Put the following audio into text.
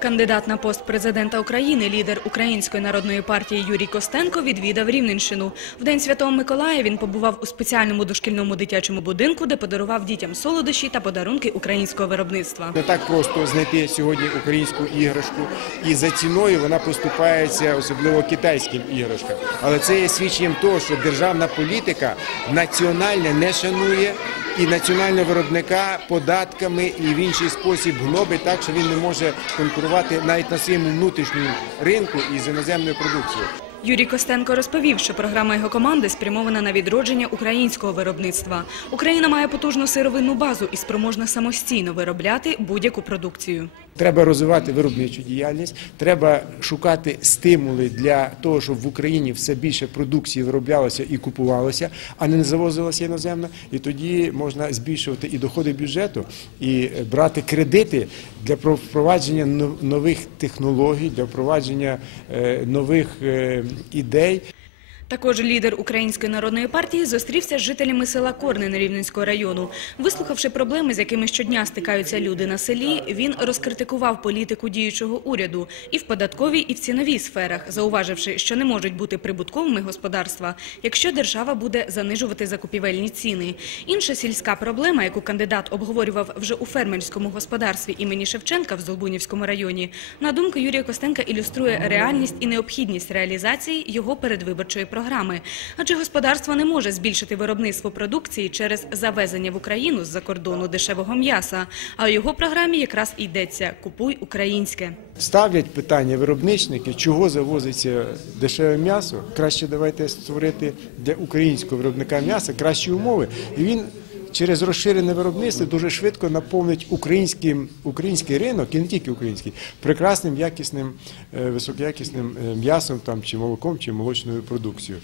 Кандидат на пост президента України, лідер Української народної партії Юрій Костенко відвідав Рівненщину. В День Святого Миколая він побував у спеціальному дошкільному дитячому будинку, де подарував дітям солодощі та подарунки українського виробництва. Не так просто знайти сьогодні українську іграшку, і за ціною вона поступається особливо китайським іграшкам. Але це є свідченням того, що державна політика національне не шанує і національного виробника податками і в інший спосіб гнобить так, що він не може конкурувати навіть на своєму внутрішньому ринку із іноземною продукцією. Юрій Костенко розповів, що програма його команди спрямована на відродження українського виробництва. Україна має потужну сировинну базу і спроможна самостійно виробляти будь-яку продукцію. Треба розвивати виробничу діяльність, треба шукати стимули для того, щоб в Україні все більше продукції вироблялося і купувалося, а не завозилося іноземно. І тоді можна збільшувати і доходи бюджету, і брати кредити для впровадження нових технологій, для впровадження е, нових ideia. Також лідер Української народної партії зустрівся з жителями села Корнин Рівненського району. Вислухавши проблеми, з якими щодня стикаються люди на селі, він розкритикував політику діючого уряду і в податковій, і в ціновій сферах, зауваживши, що не можуть бути прибутковими господарства, якщо держава буде занижувати закупівельні ціни. Інша сільська проблема, яку кандидат обговорював вже у фермерському господарстві імені Шевченка в Золбунівському районі, на думку Юрія Костенка, ілюструє реальність і необхідність реалізації його передвиборчої програми. Адже господарство не може збільшити виробництво продукції через завезення в Україну з-за кордону дешевого м'яса. А у його програмі якраз йдеться «Купуй українське». Ставлять питання виробничники, чого завозиться дешеве м'ясо. Краще давайте створити для українського виробника м'яса кращі умови. І він через розширене виробництво дуже швидко наповнить український, український ринок, і не тільки український, прекрасним, якісним, е, високоякісним е, м'ясом там, чи молоком, чи молочною продукцією.